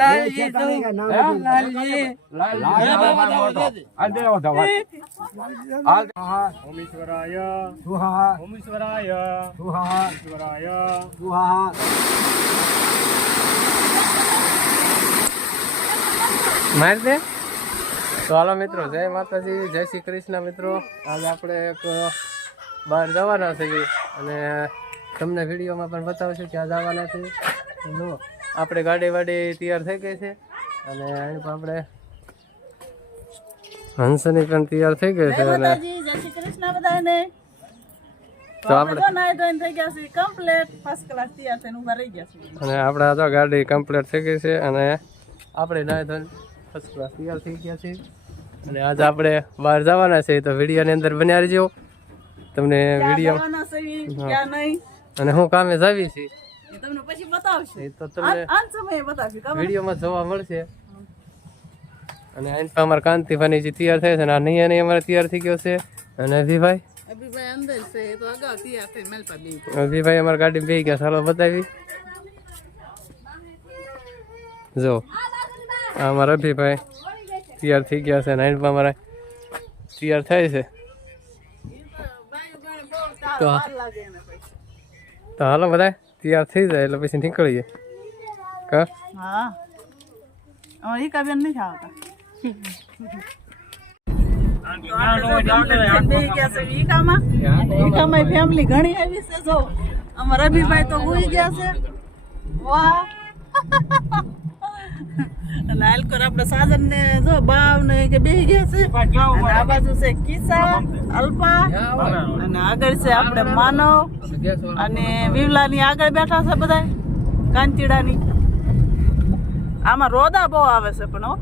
લાલજી તું હાલ દે આવો દવા હાલ. ઓમેશ્વરાય સુહા ઓમેશ્વરાય સુહા ઈશ્વરાય સુહા મારી દે. તો હાલો મિત્રો જય માતાજી જય શ્રી કૃષ્ણ મિત્રો. આજે આપણે એક બહાર જવાના છીએ અને તમને વિડીયોમાં પણ બતાવશું ક્યાં જવાના છે જો આપણે ગાડી વાડી તૈયાર થઈ ગઈ છે. અને આપણે હંસની પણ તૈયાર થઈ ગઈ છે અને જય શ્રી કૃષ્ણ બધાને. તો આપણે તો અને આપણે ગાડી કમ્પ્લીટ થઈ ગઈ છે અને આપણે નાય ફર્સ્ટ ક્લાસ તૈયાર થઈ ગયા છે અને આજે આપણે બહાર જવાના છે તો વિડીયોની અંદર બન્યા રહેજો. તમને વીડિયો અને હું કામે જાવી છીએ તમને પછી બતાવશું. એ તો તમને આન સમયે બતાવશું વિડીયોમાં જોવા મળશે. અને અહીં પણ અમારા કાંતિભાઈ જે તૈયાર થાય છે અને આ નહીં નહીં અમારે તૈયાર થઈ ગયો છે. અને અભિભાઈ? અભિભાઈ અંદર છે એ તો અગાઉ તૈયાર થઈ મેલપા બી અભિભાઈ અમાર ગાડી બે ગયા ચાલો બતાવી. જો આ અમારા અભિભાઈ તૈયાર થઈ ગયા છે અહીં પણ તૈયાર થાય છે. તો તો હાલો બધા તૈયાર થઈ જાય એટલે પછી નીકળીએ કા હા અમારે ફેમિલી ઘણી આવી છે જો અમારા અભિભાઈ તો હોઈ ગયા છે વાહ અને હાલકર આપણે સાજન ને જો બાવ ને કે બે ગયા છે. આ બાજુ છે કિસા અલ્પા અને આગળ છે આપણે માનવ અને વિવલાની આગળ બેઠા છે બધા કાંતીડાની. આમાં રોદા બહુ આવે છે પણ હો.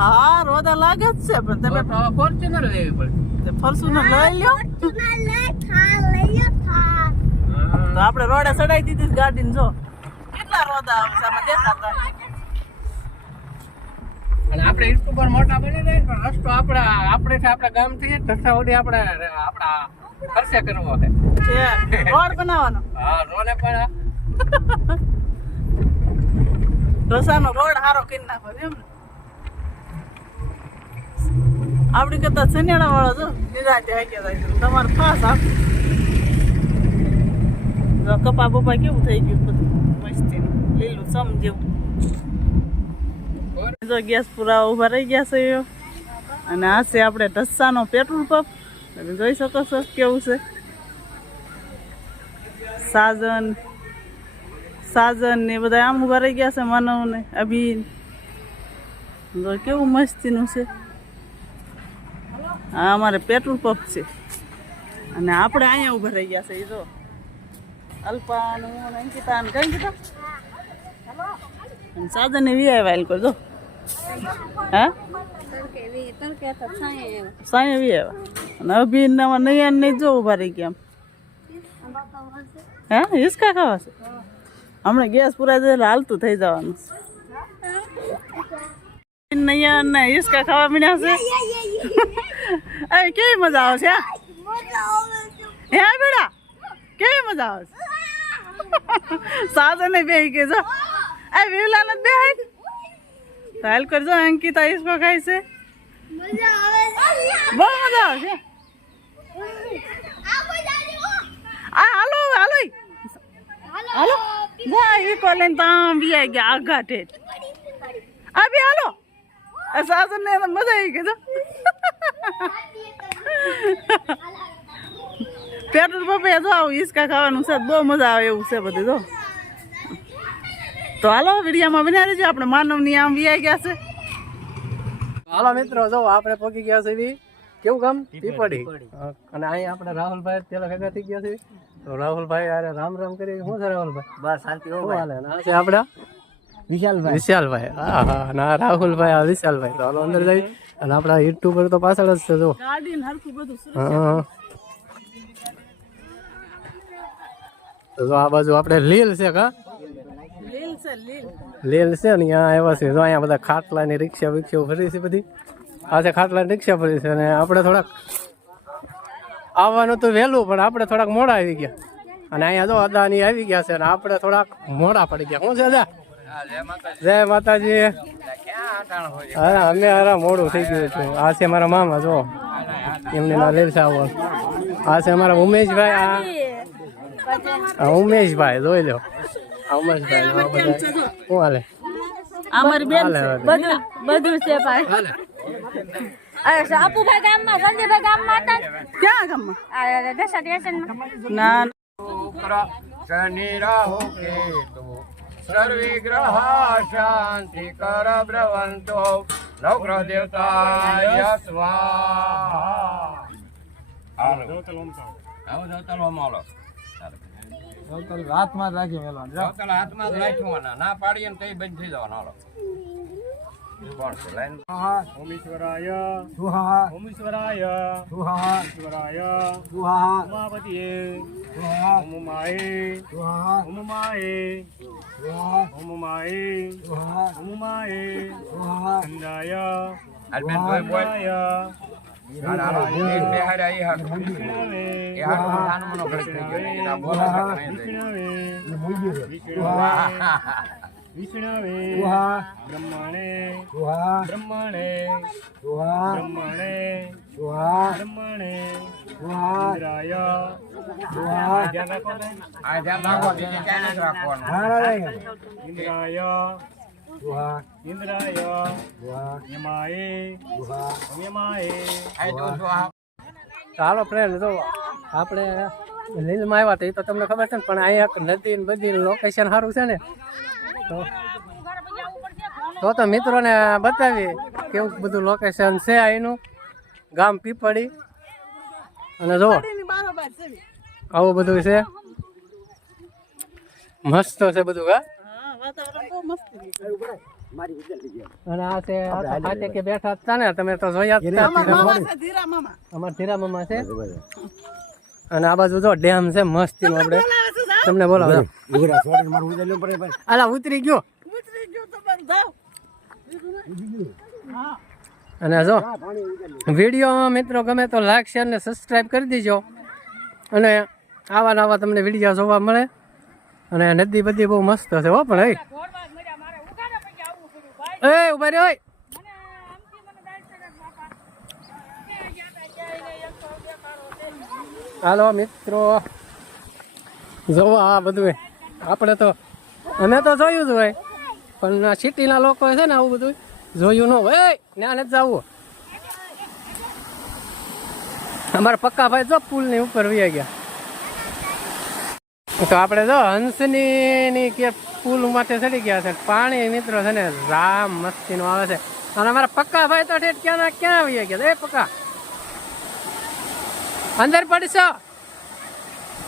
હા રોદા લાગે જ છે પણ તમે ફોર્ચ્યુનર લેવી પડે. ફરસુને લઈ લ્યો. તો આપણે રોડે ચડાઈ દીધી ગાડી જો. કેટલા રોદા આવે છે? આમાં દેખાતા અને આપણે યુટ્યુબર મોટા બની જાય પણ રસ્તો આપણા આપણે છે આપણા ગામથી ધસા સુધી આપણે આપણા ખર્ચે કરવો છે. રોડ બનાવવાનો. હા રોને પણ ઢોસાનો રોડ હારો કરી નાખો એમ ને. આપડી કરતા સનેડા વાળા જો નિરાતે હાક્યા જાય થાય તમારે ખાસ આપ કપા બપા કેવું થઈ ગયું બધું? મસ્તી લીલું સમ જેવું જો ગેસ પૂરા ઊભા રહી ગયા છે. અને આ છે આપણે ઢસ્સાનો પેટ્રોલ પંપ. તમે જોઈ શકો છો કેવું છે. સાજન સાજન ને બધા આમ ઊભા રહી ગયા છે માનવ ને, અભિન. જો કેવું મસ્તીનું છે. આ અમારે પેટ્રોલ પંપ છે. અને આપણે અહીંયા ઊભા રહી ગયા છે, એ જો. અલ્પાનું અંકિતા ને કઈ અંકિતા? સાધન સાજન ને વી આવ્યા કરજો. હા? સાંઈ વી આવ્યા અને અભિન ને નૈયા નહીં જો ઊભા રહી ગયા હે? હિસકા ખાવા છે? હમણાં ગેસ પૂરા જાય હાલતું થઈ જવાનું. નૈયા ને હિસકા ખાવા મીણ્યા છે? કેવી મજા આવે છે હે? બેડા કેવી મજા આવે છે સાધને બે કે જો. એ વિવલા ને બે હાલ કરજો અંકિતા હિસકો ખાય છે. બહુ મજા આવે છે. આ હાલો હાલો. હાલો. જા એ કોલેન તામ બી આવી ગયા આઘાટે આ બી હાલો. આ ને મજા આવી ગઈ તો પેટ્રોલ પંપે જો આવું હિસકા ખાવાનું છે બહુ મજા આવે એવું છે બધું જો. તો હાલો વિડીયામાં બન્યા રહેજો. આપણે માનવની આમ વી આવી ગયા છે. હાલો મિત્રો જો આપણે પહોંચી ગયા છે કેવું કામ? પીપળી. અને અહીં આપણે રાહુલભાઈ પેલા ભેગા થઈ ગયા છે તો રાહુલભાઈ અરે રામ રામ કરી શું છે રાહુલભાઈ? બસ શાંતિ હો હાલે અને છે આપડા વિશાલભાઈ. વિશાલભાઈ. હા હા અને રાહુલભાઈ આ વિશાલભાઈ. તો હાલો અંદર જઈ અને આપણા યુટ્યુબર તો પાછળ જ છે જો. ગાડી ને હરખું બધું હા. તો જો આ બાજુ આપણે લીલ છે કા? લીલ છે લીલ. લીલ છે ને અહીંયા આવ્યા છે. જો અહીંયા બધા ખાટલાની રિક્ષા વિક્ષા ફરી છે બધી. આ છે ખાટલાની રિક્ષા ફરી છે અને આપણે થોડાક આવવાનું તો વહેલું પણ આપણે થોડાક મોડા આવી ગયા. અને અહીંયા જો અદાની આવી ગયા છે અને આપણે થોડાક મોડા પડી ગયા. શું છે અદા? જય માતાજી. હા અમે હારા મોડું થઈ ગયું છે. આ છે મારા મામા જો. એમને ના લેર સાવ આ છે અમારા ઉમેશભાઈ આ ઉમેશભાઈ જોઈ લો. આ ઉમેશભાઈ. શું હાલે? અમારી બેન. બધું બધું છે ભાઈ. અરે સાપુભાઈ ગામમાં સંજયભાઈ ગામમાં હતા? ક્યાં ગામમાં? આ દશા સ્ટેશનમાં ના શનિ રાહુ કેતુ સર્વિગ્રહ શાંતિ કર બ્રવંતો નવગ્રહ દેવતાય સ્વાહા. હાલો. જોતલ. આવો. જોતલ માલો હાથમાં જ રાખી મેલો જોતલ હાથમાં જ રાખવાના. ને પાડીએ ને તઈ બંધ થઈ જવાનો હાલો. કોણ છે? લાઈન ઓમ ઈશ્વરાય સુહા ઓમ ઈશ્વરાય સુહા ઈશ્વરાય સુહા ઉમાપતિએ. સુહા વિષ્ણવે. બ્રહ્મણે. બ્રહ્મણે. બ્રહ્મણે. બ્રહ્મણે. ઇન્દ્રાય. ઇન્દ્રાય. સુહા Indraya. યમાએ આ જો જો ચાલો ફ્રેન્ડ જો આપણે લીલમાં આવ્યા હતા એ તો તમને ખબર છે ને પણ અહીંયા એક નદી ને બધી લોકેશન સારું છે ને. તો તો તો મિત્રોને બતાવી કેવું બધું લોકેશન છે અહીંનું ગામ પીપળી. અને જો આવું બધું છે. મસ્ત છે બધું હા? અને આ છે કે બેઠા હતા ને તમે તો જોયા હતા. મામા મામા છે અમારા ધીરા મામા છે. અને આ બાજુ જો ડેમ છે મસ્તી આપણે. તમને બોલાવો. આલા ઉતરી ગયો ઉતરી ગયું. તમારું જાઓ. અને જો વીડિયો મિત્રો ગમે તો લાઈક શેર ને સબસ્ક્રાઈબ કરી દેજો. અને આવા નવા તમને વીડિયો જોવા મળે. અને નદી બધી બહુ મસ્ત છે હો પણ ભાઈ એ ઊભા રે હાલો મિત્રો. જોવો આ બધું આપણે તો અમે તો જોયું જ હોય. પણ સિટીના લોકો છે ને આવું બધું જોયું ન હોય. ના નથી જવું. અમારા પક્કા ભાઈ જો પુલની ઉપર વ્યા ગયા. તો આપણે જો હંસની કે પુલ માટે ચડી ગયા છે. પાણી મિત્રો છે ને રામ મસ્તી નો આવે છે. અને અમારા પક્કા ભાઈ તો ઠેઠ ક્યાં ક્યાં આવી ગયા એ પક્કા. અંદર પડશો.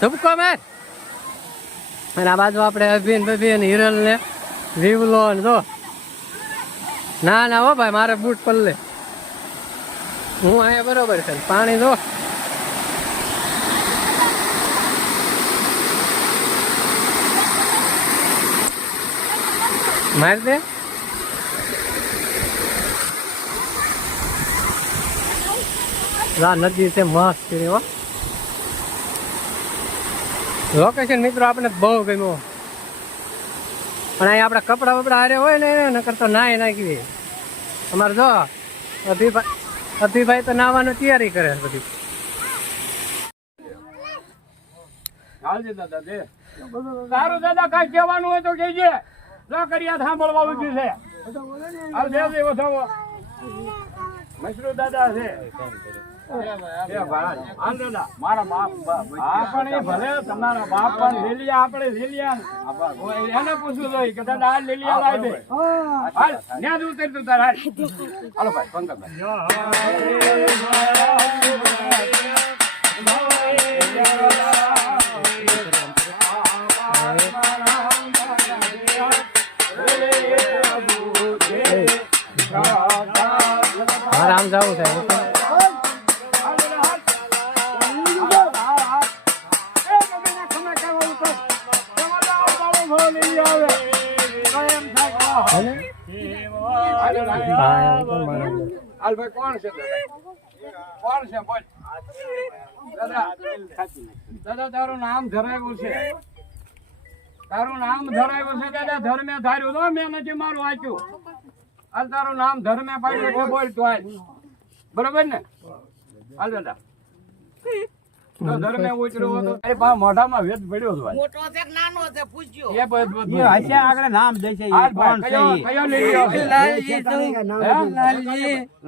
ધબકો માર. અને આ બાજુ આપણે અભિન બભિન, હિરલ ને વિવલો ને જો. ના ના, હો ભાઈ, મારે બૂટ પલ્લે. હું અહીંયા બરોબર છે. પાણી જો. મારી દે. નદી છે, મસ્ત છે લોકેશન મિત્રો આપણે બહુ ગમ્યું. પણ અહીંયા આપણા કપડા બપડા હારે હોય ને નકર તો નાય નાખી અમારે જો અભિભાઈ અભિભાઈ તો નાવાની તૈયારી કરે બધી. દે. સારું, દાદા, કઈ કહેવાનું હોય તો કહેજે. લો કર્યા સાંભળવા ઊભી છે. હાલ દે દે વધાવો મશરૂ દાદા છે. એ ભાઈ, હાલ દાદા. મારા બાપ પણ એ ભલે તમારા બાપ પણ લીલિયા આપણે લીલિયા. એને પૂછવું જોઈએ કે દાદા આ લીલિયા લાવી દે. હાલ ન્યા જ ઉતરતું તાર. હાલ. હાલો ભાઈ પંકજભાઈ. આમ જવું છે હા, એમ તો મારે. હાલ ભાઈ કોણ છે? કોણ છે બોલ દાદા દાદા તારું નામ ધરાવ્યું છે તારું નામ ધરાવ્યું છે દાદા ધર્મે ધાર્યું મેં નથી મારું વાંચ્યું હાલ તારું નામ ધર્મે પાડ્યું એટલે બોલ તું હાલ બરોબર ને? હાલ દાદા. ધર્મે ઉતર્યો હતો અરે બા મોઢામાં વેદ પડ્યો છે ભાઈ એ બધ બધ આગળ નામ ભાઈ કયો કયો લઈ છે લાલજી.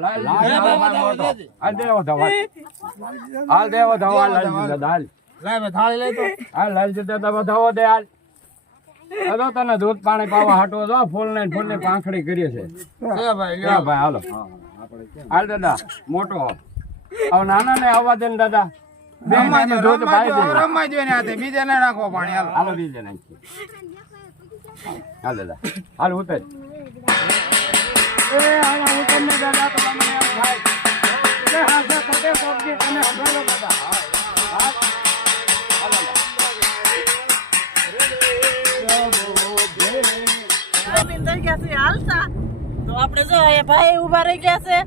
લાલજી. હાલ દેવો ધવા. હાલ દેવો ધવા. લાલજી દાદા હાલ. હાલ લાલજી દાદા વધાવો દે હાલ. અદો તને દૂધ પાણી પાવા હાટો જો ફૂલ ને ફૂલ ને પાંખડી કરીએ છે. ભાઈ હાલો. હાલ દાદા મોટો હો. હવે નાના ને આવવા દે ને દાદા. બે નાની દૂધ પાઈ દે. બીજે ને નાખો પાણી હાલો. હાલો બીજે નાખીએ. હાલ દાદા. હાલ ઉતર. એ ભાઈ ઊભા રહી ગયા છે.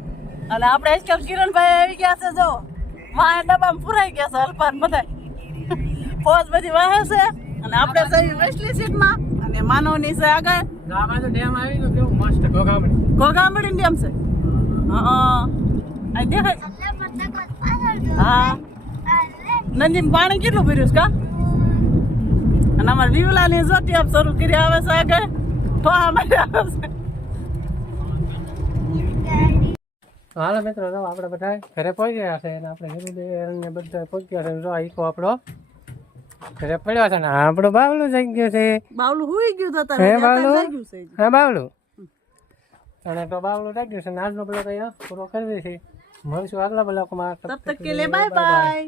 અને આપણે આજકાલ કિરણભાઈ આવી ગયા છે જો. વાહ ડબ્બામાં પુરાઈ ગયા છે અલ્પાન બધા. ફોજ બધી વાહે છે. અને આપણે વેસ્ટલી સીટમાં અને માનવની છે આગળ. ડેમ આવી ગયો કેવું મસ્ત ગોગામડી ઘોઘામડી ડેમ છે. હા દેખાય. હા. નંદીમ પાણી કેટલું ભર્યું છે કા? અને અમારે વિવલાની જોતી આપ શરૂ કરી આવે છે આગળ. તો અમારે આવે છે. હાલો મિત્રો તો આપણે બધા ઘરે પહોંચી ગયા છે અને આપણે હિરુદેવને બધા પહોંચી ગયા છે. જો આ ઈકો આપણો ઘરે પડ્યો છે ને આપણો બાવલું થઈ ગયો છે. બાવલું હુઈ ગયું તો હે બાવલું? હે બાવલું અને તો બાવલું થઈ ગયું છે અને આજનો બ્લોગ અહીંયા પૂરો કરી દઈશું. મળીશું આગલા બ્લોગમાં. તબ તક કે લે બાય બાય.